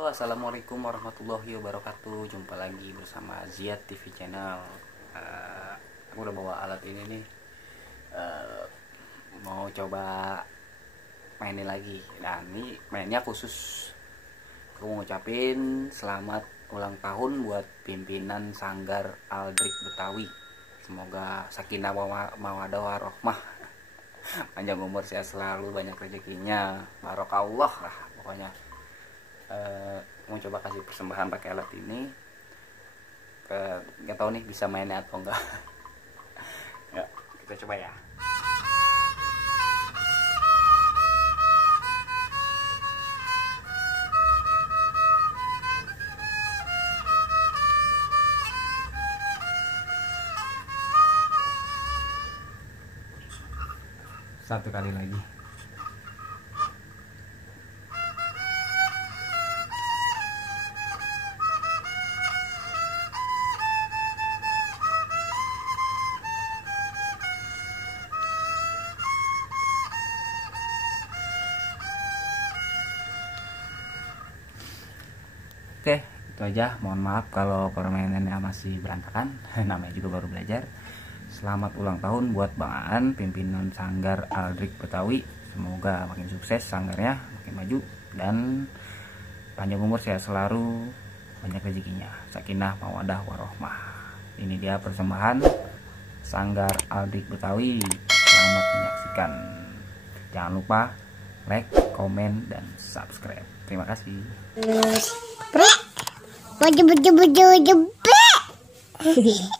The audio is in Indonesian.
Halo, assalamualaikum warahmatullahi wabarakatuh. Jumpa lagi bersama Ziad TV Channel. Aku udah bawa alat ini nih. Mau coba mainin lagi. Nah, ini mainnya khusus. Aku mau ngucapin selamat ulang tahun buat pimpinan Sanggar Aldrik Betawi. Semoga sakinah mawaddah warahmah, panjang umur, sehat selalu, banyak rezekinya, barokallah lah pokoknya. Mau coba kasih persembahan pakai alat ini. Nggak tahu nih bisa mainnya atau enggak. Ya, kita coba ya. Satu kali lagi. Oke, itu aja. Mohon maaf kalau permainannya masih berantakan. Namanya juga baru belajar. Selamat ulang tahun buat Bang Aan, pimpinan Sanggar Aldrik Betawi. Semoga makin sukses sanggarnya, makin maju, dan panjang umur, sehat selalu, banyak rezekinya, sakinah mawaddah warahmah. Ini dia persembahan Sanggar Aldrik Betawi. Selamat menyaksikan. Jangan lupa like, komen, dan subscribe. Terima kasih. Baju.